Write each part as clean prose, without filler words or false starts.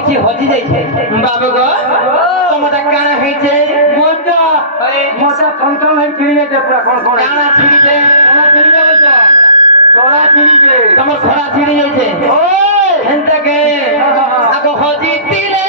କିଛି ହଜି ଯାଇଛେ ବାବୁ ଗୋ ତମଟା କାଣା ହେଇଛେ ମୋଟା ଟନ ହେଇ ଛିଡ଼ି ଯାଇଛେ ପୁରା କଣ କଣ କାଣା ଛିଡ଼ିଛେ ଚଳା ଛିଡ଼ିଛେ ତମର ଖରା ଛିଡ଼ି ଯାଇଛେ ଏନ୍ତା କେ ଆଗ ହଜିଥିଲେ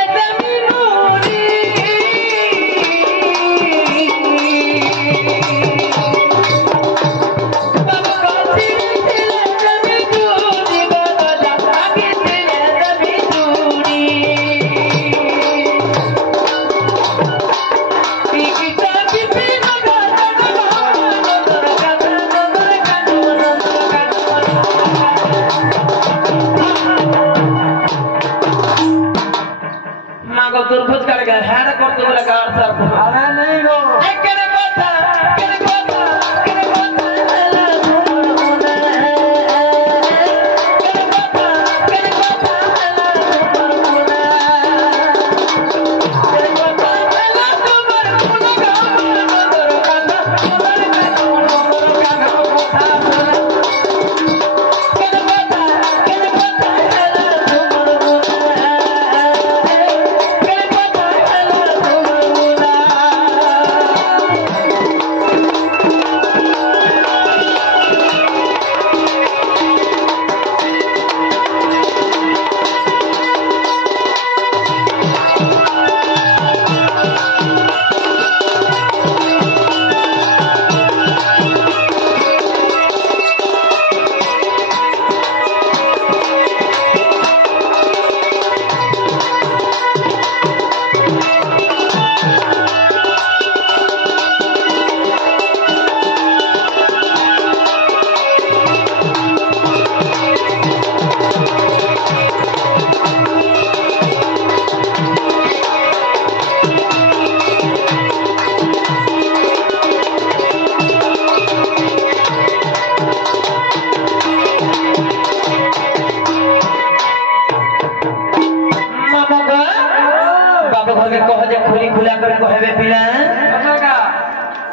दुर्भुज कर गए हैड कर तो लगा सर अरे नहीं लो केने कोता केने कोता केने कोता केने कोता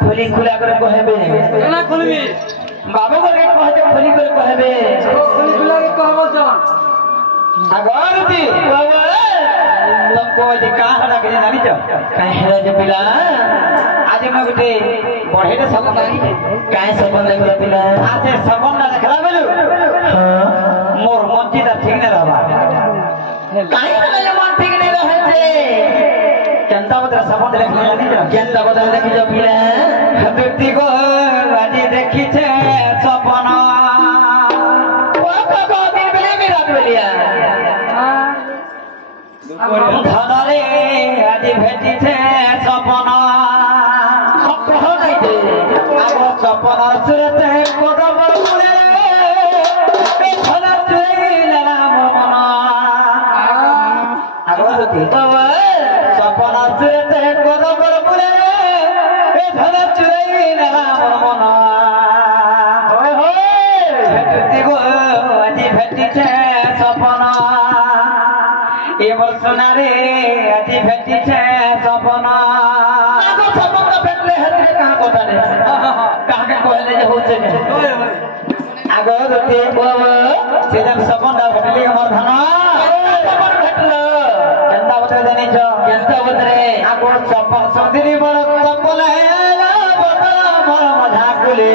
खोली खुला कर कहबे केना खोलबी बाबू के कहते खोली कर कहबे खोली खुला के कहबो जन अगरती बाबा तुमको जे का हला के जानी छ काहे हेरा जे पिला आज मैं गुटे बढ़ेटे सब नहीं काहे सब नहीं बोला पिला आज सब ना देखला बेलु हां मोर मन ता ठीक नहीं रहबा काहे ना मन ठीक नहीं रहे छे जनता बदला सब देखला नहीं छ जनता बदला देखि जो पिला व्यक्ति को आज देखी छे सपना ओ को दिन बेले में रात बेलिया धनरे आज भेटी छे सपना कहो नहीं दे आगो सपना सुरते कोदबर मुले ए धना तुई नाम मना आगो होती सपना सुरते कोदबर मुले ए धना तुई नाम मना होय होय भेटी गो आज भेटी छे सपना ए वर्षना रे आज भेटी छे सपना आगो सपना भेटले हते कहां कोता रे कहां के कहले जे होचे आगो गते बाब से जब सपना भेटले हमर धना सपना भेटलो केनता बता जानि छ केनता बतरे आगो सपन सुंदरी बड़ सपना हेला बता मोर मजा कुले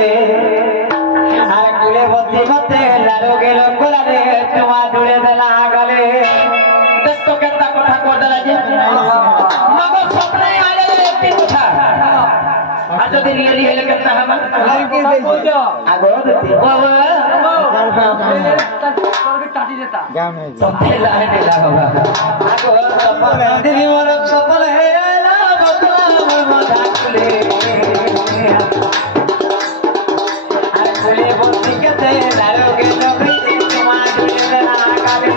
आरे कुले बत्ती मते लारो गेलो कोला रे तुमा दुले देला गले तो केनता कथा को देला जे मगो सपने आले एती कथा आ जदी रियली हेले केनता हमा आगो दती बाबा करके टाटी देता गांव में सतेला हेला होगा आगो सपने दिली मोर सपने हेला बतला मोर मजा कुले आरे कुले बत्ती केते लारो गेलो प्रीति तुमा दुले देला गले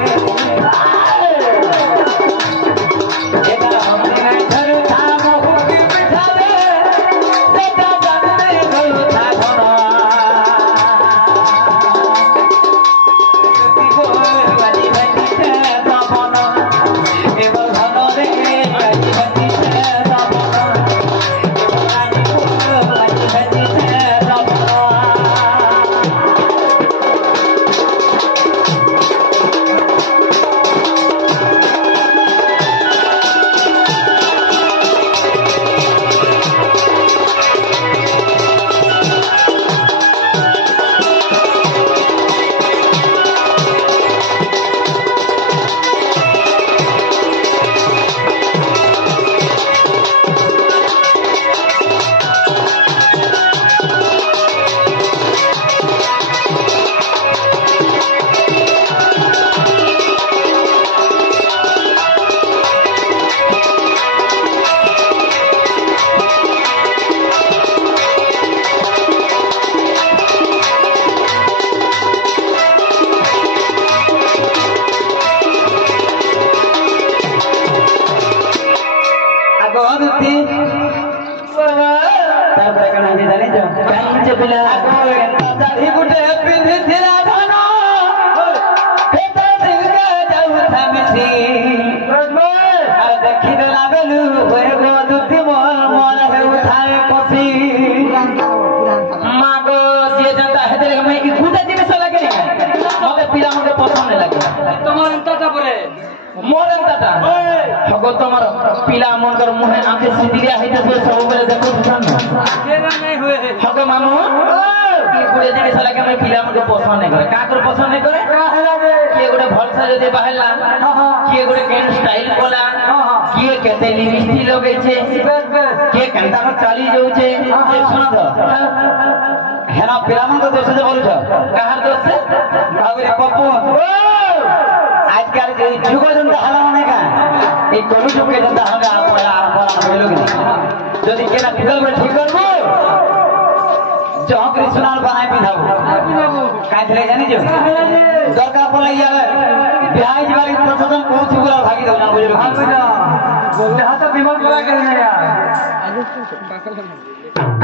ଚାଲିଛ ପିଲା ଶାଢ଼ୀ ଗୋଟେ ପିନ୍ଧିଥିଲା ଧନ ଯାଉଥା ମିଶି ଦେଖିଦେଲା ବେଲୁ ହୁଏ ଦୁତି ମନ ହେଉଥାଏ କଷି ମାଗ ସିଏ ଯେନ୍ତା ହେତେ ଗୁଟେ ଜିନିଷ ଲାଗେ ମତେ ପିଲା ମତେ ପସନ୍ଦ ଲାଗେ তোমার এন্তাটা পরে ମୋର ଏନ୍ତାଟା ହଗ ତମର ପିଲା ମନଙ୍କର ମୁହେ ଆଙ୍କେ ସିଦିରିଆ ହେଇଥିବ ସବୁବେଳେ ଦେଖୁଛନ୍ ହଗ ମାମୁ ଗୁଟେ ଜିନିଷ ଲାଗେ ଆମେ ପିଲା ମତେ ପସନ୍ଦ ନାଇଁ କରେ କାହାକୁ ପସନ୍ଦ ନାଇଁ କରେ କିଏ ଗୋଟେ ଭଲସା ଯଦି ବାହାରିଲା କିଏ ଗୋଟେ କେନ୍ ଷ୍ଟାଇଲ କଲା କିଏ କେତେ ଲିପଷ୍ଟିକ ଲଗେଇছে କିଏ କେନ୍ତା ଚାଲି ଯାଉଛେ ଶୁଣ ତ ହେନା ପିଲାମାନଙ୍କ ଦୋଷ ଯେ ବୋଲୁଛ କାହାର ଦୋଷ ଭାବରେ ପପୁ आजकल जुग जनता हला नहीं का एक कोलू जुग के जनता हला आरंभ लोग যদি কেনা ফিদল করে ঠিক করবো জহক রিসুনাল বানাই পিধাবো কাই থলে জানি যে দরকার পড়লে ইয়ালে বিহাই যাবার প্রশাসন কোন গুলা ভাগি দাও না বুঝলো বললে হাত বিমান করা করে না यार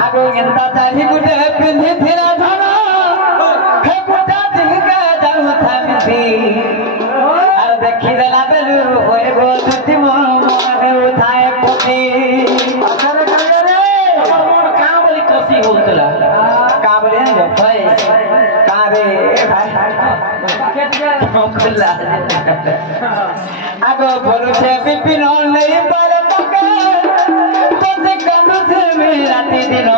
আগো এন্তা চাহি গুটে পিন্ধি ফিরা ধন হে গুটা দিকে যাও থামিছি ଦେଖିଦେଲା ବେଲୁ ହୁଏ ଗୋ ଦୁତି ମନ ହେଉଥାଏ ପତି କାଁ ବୋଲି କଷି ହଉଥିଲା କାଁ ବୋଲି କାଁରେ ଆଗ ବୋଲୁଛେ ବିପିନ ନେଇ ପାରେ ପକା ତୋତେ କାନ୍ଦୁଛେ ମେ ରାତି ଦିନ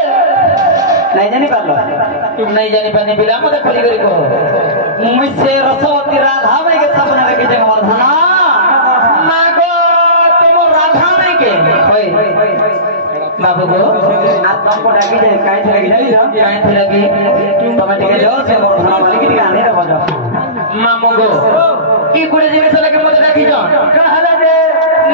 नहीं जानी पालो तुम नहीं जानी पानी पिला मत खोली करी को मुझसे रसवती राधा में के सपना देखे जग मरधना मागो तुम राधा नहीं के होय बाबू को आज तुमको डाकी जाए काई थे लगी जानी जो काई थे लगी तुम ठीक है जो से मरधना वाली की गाने रे बजा मामू को की कुड़े जिनिस लगे मत डाकी जो कहला जे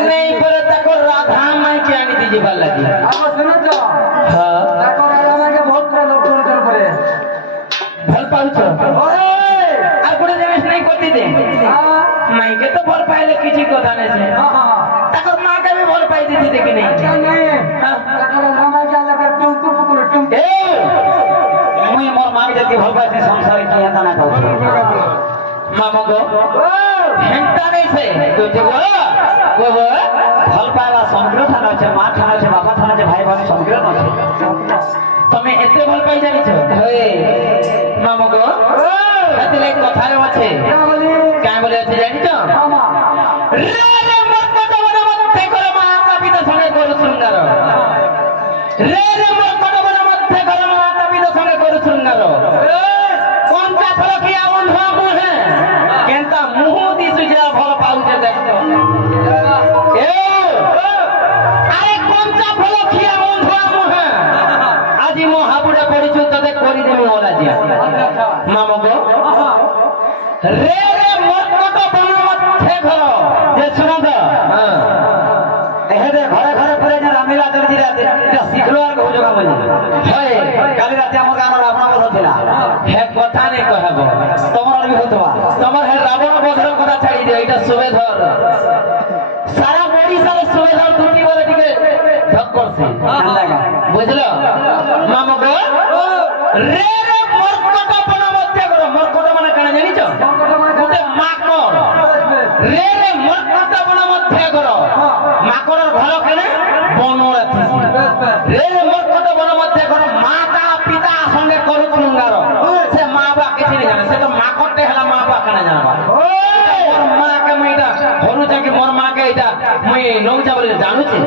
नहीं पर ताको राधा माई के आनी दीजिए बाल लगी अब सुनो तो हां ताको राधा माई के बहुत लोग दूर कर पड़े भल पाउछ ओए आ कुड़े जिनिस नहीं करती दे हां माई के तो भल पाइले किछि कथा नहीं से हां हां ताको मां के भी भल पाई देती दे कि नहीं नहीं ताको राधा माई के लगे टुमकु पुकुर टुम ए मुई मोर मां के जति भल पाई संसार की हता ना कहू मामो को हेंता नहीं से तो जगो वो भल पाइबा समग्र थाना छे मां थाना छे बापा थाना छे भाई भाई समग्र न छे तमे एते भल पाई जानी छ हे मामो को एते कथा रे আছে काय बोले আছে জানি তো रे रे मत बन मत कर माता पिता संगे कर शृंगार रे रे मत बन मत कर माता पिता संगे कर शृंगार कौन सा फल किया उन्हा मुहे केनता मुह दिसु जे भल पाउजे देख ए अरे कौन सा फल किया उन्हा मुहे आज मो हाबुडा पडिछु तते करि देबी होला जिया मामो को रे रे मत बन मत घर जे सुनो तो हां एहे दे घरे घरे परे जे रामीला चलती राते जे सिखलो आर हो जगा मनी होय काली राते हमर गाना रावण बध थिला हे कथा नहीं कहबो तमर भी होतवा तमर हे रावण बधर कथा छाड़ी दे एटा सुबेधर सारा ओडिसा रे सुबेधर दुटी बोले टिके धक करसी लगा बुझलो मामो को रे रे मरकट बन मत करो मरकट माने काना जानि छ गोटे माकड़ रे रे मरकट बन मत करो माकड़र घर केने बनोरा थी रे रे मरकट बन मत करो माँ নৌচা বলে জানুছি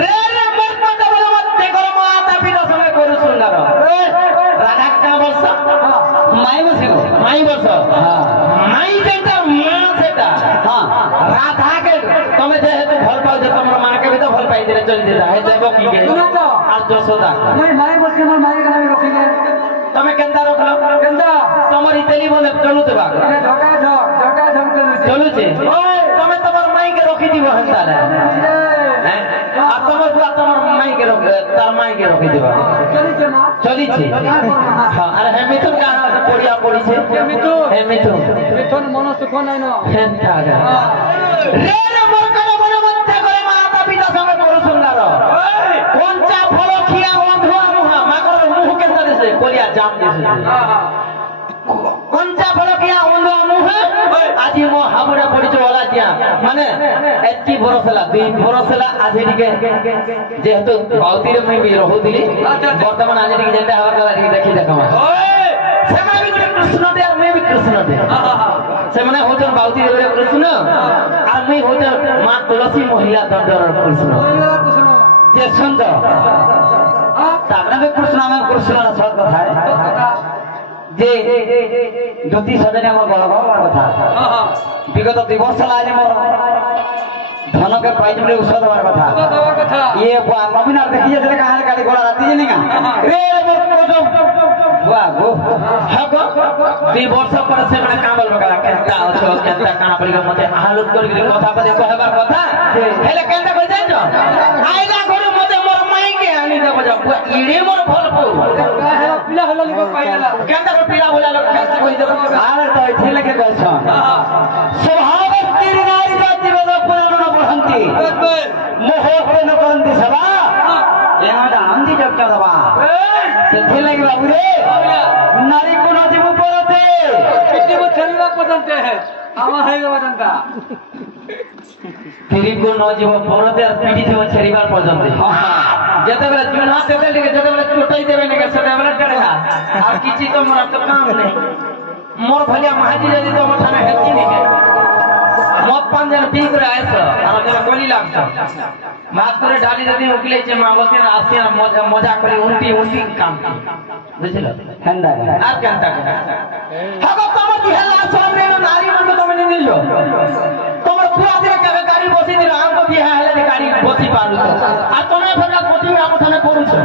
রে রে মত বলে মতে কর মাতা পিতা সঙ্গে করু সুন্দর রাধা কা বর্ষ মাই বসে গো মাই বর্ষ মাই যেটা মা সেটা রাধা কে তুমি যেহেতু ভাল পাও যে তোমার মাকে भी तो ভাল পাই দিলে চলে যা হে দেব কি কে আর যশোদা মাই বসে আমার মাই গানা রখি গে তুমি কেনতা রখলো কেনতা তোমার ইতেলি বলে চলু দেবা ঢকা ঢক চলুছে তুমি তোমার মাইকে রখি দিব হেনতা হ্যাঁ আর তোমার পুরা তোমার মাইকে তার মাইকে রখি দিব চলিছে হ্যাঁ আরে হে মিথুন গানা পড়িয়া পড়িছে হে মিথুন মন সুখ নাই ন হেনতা রে রে মোর কলা বড় মধ্যে করে মাতা পিতা সঙ্গে করু সুন্দর কোনচা ফল খিয়া অন্ধুয়া মুহা মাগর মুহ কেনতা দেছে কলিয়া জাম দেছে কোনচা ফল খিয়া অন্ধুয়া মুহা আজি মো হাবুড়া পড়িছে ওলা দিয়া মানে এতি বরসলা দুই বরসলা আজি দিকে যেহেতু বাউতিরে মই বি রহুদিলি বর্তমান আজি দিকে যেটা হওয়ার কথা দেখি দেখামা সেমানে বি গুটে কৃষ্ণ দে আর মই বি কৃষ্ণ দে সেমানে হচ্ছে বাউতিরে গুটে কৃষ্ণ আর মই হচ্ছে মা তুলসী মহিলা দণ্ডর কৃষ্ণ যে সুন্দর তারপরে কৃষ্ণ আমি কৃষ্ণর সব কথা যে জ্যোতি সদনে আমার বড় বাবার কথা বিগত 2 বর্ষ আজ আমার ধনকে পাইজ বলে ঔষধ দেওয়ার কথা ইয়ে নবীন আর দেখি যেতে কাহার গাড়ি ঘোড়া রাতি জানি না রে মোর কোজো বাহ গো হ্যাঁ গো 2 বর্ষ পরে সে মানে কামল বকালা কেনতা আছো কেনতা কানা পড়ি মতে হালুত করে কথা বলে কহবার কথা হেলে কেনতা কই যাইছো আইলা ঘরে মতে মোর মাইকে আনি দেব যা ইড়ে মোর ফলপুর পিলা হলো লিব পাইলা কেনতা পিলা বলা লোক কেনতা কই দেব আরে তো এঠি লাগে কইছ স্বভাবস্তির নারী জাতি বেদ পুরাণ বহন্তি মোহতে ন করন্তি সভা এমাটা আন্দি জগত দবা সেথি লাগি বাবু রে নারী কোন জীব পরতে জীব ছলিবা পর্যন্ত হে আমা হইবে পর্যন্ত তিরিকো ন জীব পরতে আর পিডি জীব ছরিবার পর্যন্ত যেতেবেলে জুনা দেবে লিগে যেতেবেলে চোটাই দেবে নাকি সেতেবেলে ডরেগা আর কিছু তো মোর তো কাম নেই মোর ভলিয়া মাহাজি যদি তো মোর থানা হেলকি নিকে মদ পান যেন পি করে আইছো আর যেন গলি লাগছো ভাত করে ঢালি যদি উকলেছে মা বলতে না আসি আর মজা করে উল্টি কাম বুঝলো হেন্দা আর কেনটা হাগো তোমার বিহালা সামনে নারী মন্দ তুমি নিলো তোমার পুরা দিনে কেবে গাড়ি বসি দিল আমকো বিহা হলে গাড়ি বসি পারু আর তুমি ফেরা পতি আম থানে পড়ুছো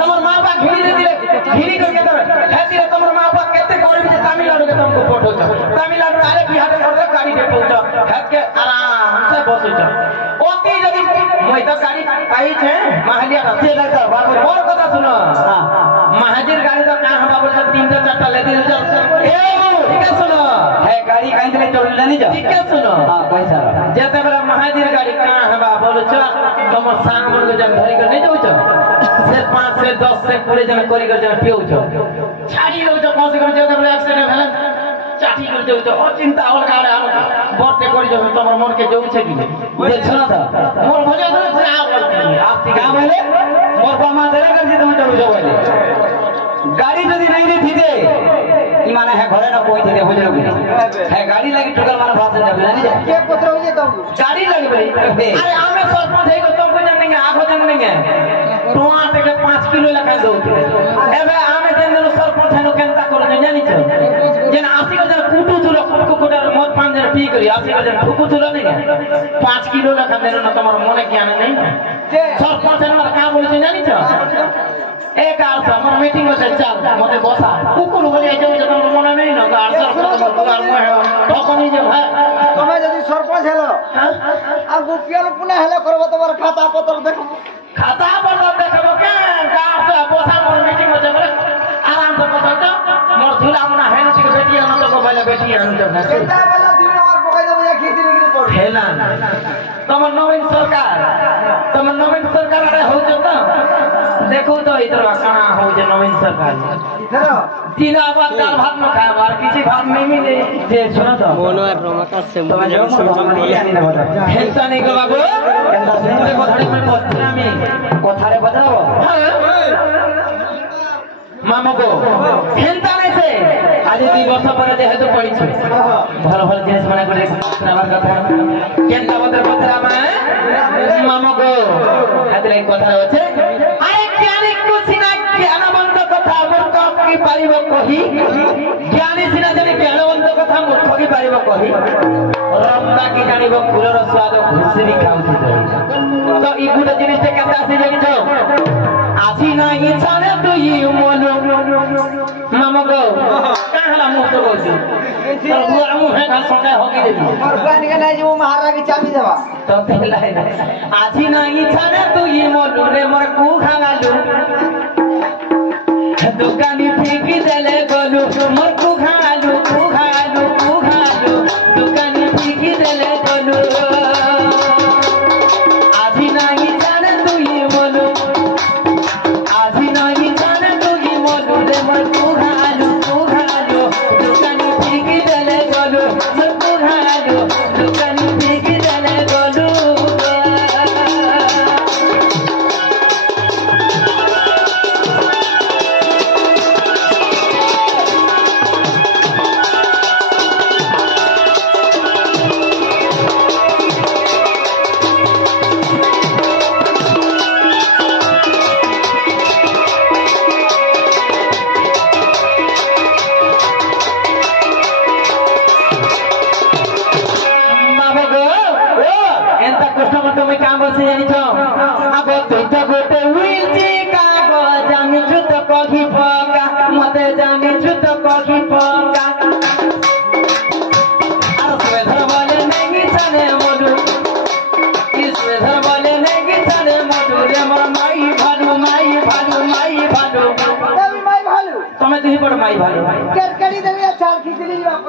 তোমার মা বাপ ঘিরি দিলে ঘিরি করে দেবে হেতিরে তোমার মা বাপ কেতে গরিব যে তামিলনাড়ু কে তোমাকে পঠোছ তামিলনাড়ু আরে বিহারে ঘরে গাড়ি কে পৌঁছো হেতকে আরাম সে বসিছ ওতি যদি মই তো গাড়ি পাইছে মাহালিয়া রাতে লাগা বাবু মোর কথা শুনো মাহাজির গাড়ি তো কার হবা বলে 3টা 4টা লেদি যাও এ বাবু ঠিক আছে শুনো হে গাড়ি কাই দিলে চল জানি যা ঠিক আছে শুনো हां पैसा যেতে বেলা মাহাজির গাড়ি কার হবা বলছ তোমার সামনে কে যা ধরি করে নেই যাউছ से 5 से 10 से पूरे जन करी कर जन पिउछ छाड़ी लो जो कौन से कर जेते बेला एक्सीडेंट भेल चाठी कर जाउछ ओ चिंता होल काले बरते करी जो तमर मन के जाउछ कि ये सुना था मोर भजे धरे से आप का बोले मोर पामा धरे कर जी तुम चलू जो बोले गाड़ी यदि नहीं दी थी ई माने है घरे ना कोई थी बुझलो कि है गाड़ी लगी ठुकर माने भाषण जाबे जानी के पत्र हो जे तो गाड़ी लगी भाई अरे आमे सरपंच है को तुमको जानेंगे आगो जानेंगे टोआ থেকে 5 কিলো লেখা দউতে এবে আমি যেন सरपंच है কেনতা করে জানি তো যেন 80 জন কুটু তুলো কোটার মদ পান যেন পি করি 80 জন ঠুকু তুলো নেই 5 কিলো লেখা দেন না তোমার মনে জ্ঞান নেই सरपंच है না কা বলেছে জানি তো एक आर्थ আমার মিটিং হচ্ছে চাল মতে বসা কুকুর বলে এই যে তোমার মনে নেই না আর सरपंच তোমার মনে তখনই যে ভাই তুমি যদি সরপঞ্চ হলো আর গোপিয়াল পুনে হলো করব তোমার খাতা পত্র দেখো खाता पर देखबो के गांव से बोसा मोर मीटिंग हो जाबे आराम से पता तो मोर झूला मना है न के बेटी न तो पहले बेटी आन जब ना केता वाला दिन और पकाई देबो या खीती निकली पड़ हेला तमर नवीन सरकार रे हो जत देखो तो इधर कणा हो जे नवीन सरकार इधर तीन आबाद दाल भात न खाए और किसी भात नहीं मिले जे सुनो तो मोनो है प्रमोटर से हेंता नहीं गो बाबू केता सुनो কথারে में বলছিলাম আমি কথারে বাজাবো मामो को हेंता नहीं से आज 2 वर्ष पर जेहेतु पड़ी भल भल जिनिस माने करे सुनाबार कथा केनता मते पतरा मामो को आदले कथा होचे अरे ज्ञानी को सिना ज्ञानवंत कथा मूर्ख की पारिबो कहि ज्ञानी सिना जने ज्ञानवंत कथा मूर्ख की पारिबो कहि रत्ता की जानिबो फूलर स्वाद घुसरी खाउछि तो ई गुड जिनिस के कथा से जानि छो आसी नाही छाने तू ई मनो मामो को काहला मुह तो बोलछु तो बुआ मुह है का सके होगी देबी और पानी के नहीं जो महाराज की चाबी देवा तो कहला है आसी नाही छाने तू ई मनो रे मोर कु खागालु दुकानी फेंकी देले गोलू मोर कु खागालु दुकानी फेंकी देले गोलू आसी नाही छाने तू ई मनो आसी नाही छाने तू ई मनो रे मोर कु खागालु दुकानी फेंकी देले गोलू मोर कु खागालु दुकानी फेंकी देले गोलू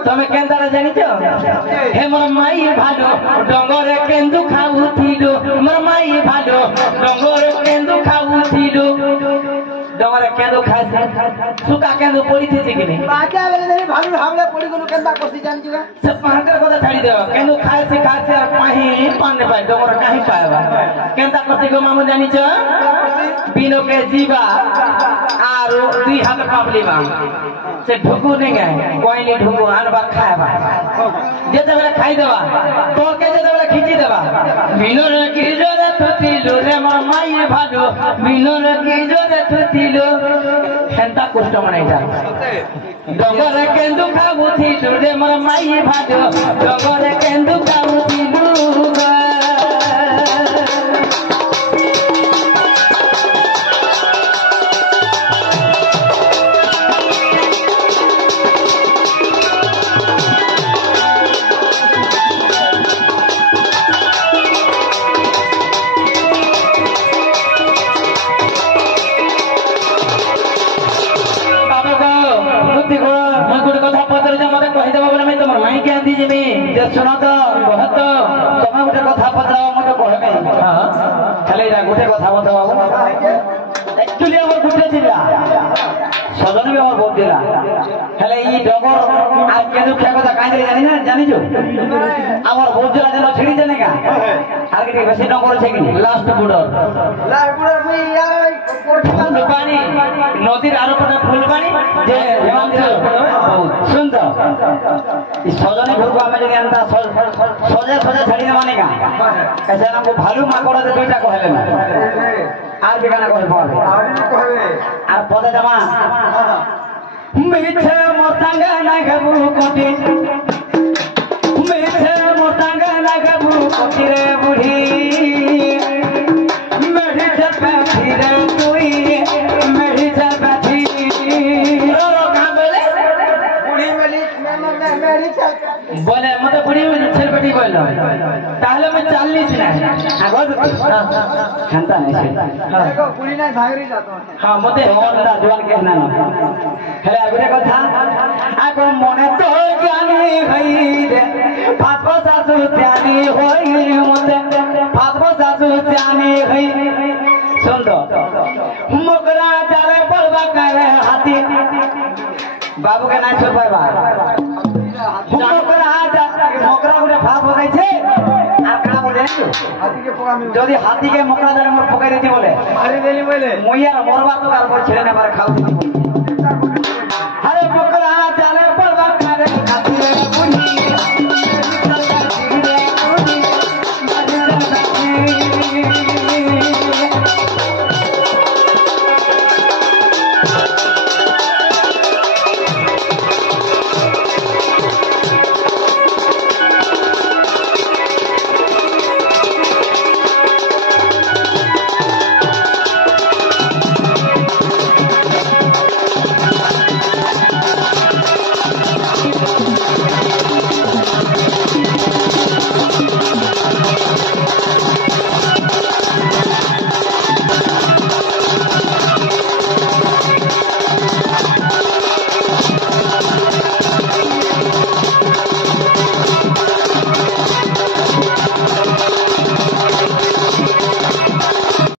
तमे केंदारा जानिछ हे मोर माई भालो डंगरे केंदु खाउथिलु मोर माई भालो डंगरे केंदु खाउथिलु डंगरे केंदु खासे सुका केंदु पड़ी थी कि नहीं बाजा बेले नहीं भालू हमले पड़ी गनु केंदा कोसी जानिछगा से पांकर কথা ছাড়ি দেও केंदु खासे আর পাহি পানে পাই डंगर काहे पाएबा केंदा कोसी गो मामू जानिछ बिनो के जीवा आरो 2 हाथ पापली बा से ढुकू नहीं गए कोई नहीं ढुकू आनबा खाएबा जे जबले खाई देबा तो के जे जबले खींची देबा बिनोर की जोरे थुतिलो रे मोर माई भालो बिनोर की जोरे थुतिलो हेंता कुष्ट मनाई जा डंगर केंदु खाउथिलु रे मोर माई भालो डंगर केंदु खाउथिलु सुनो तो बहुत तुम्हें गोटे कथा पचरा मत कहे खाली गोटे कथा मत एक्चुअली आम गोटे जिला सजन भी आम बहुत जिला हेले ई डगर आ केदु खे कथा काई जानि ना जानिजो आमर बहुत जिला जन छिड़ी देने का आर के बेसी डगर छै कि लास्ट बॉर्डर मुई यार फुलबानी नदीर आरो पटा फुलबानी जे बहुत सुंदर ई सजने भरको आमे जने अंता सजे छाड़ी न मानेगा कैसे हमको भालू माकड़ दे दुईटा कहले ना आर बेगाना कहे पावे आर पदे जमा मिठे मोतांगा ना गबु कोटी मिठे मोतांगा ना गबु कोटी रे बुढ़ी मेढ़ी जब फिरे तुई मेढ़ी जब बोले मते बुढ़ी छेल बेटी बोलो ताहले मैं 40 ना आगो खंता नहीं से देखो बुढ़ी ना भागरी जातो हां मते होनदा जवान कहना न हेले आगुरे कथा आगो मने तो जानी हई रे फातवा सासु त्यानी होई मते फातवा सासु त्यानी हई सुन दो मोकरा जाले पड़वा करे हाथी बाबू के ना छोड़ पाएबा मोकरा गोटे भाव पकाई छे আর কানা বলে হাতিকে পোকামি যদি হাতিকে মোকরা জারে মোর পকাই দিতে বলে মারি দেলি বলে মই আর মরবা তো আর ছেড়ে নেবার খাও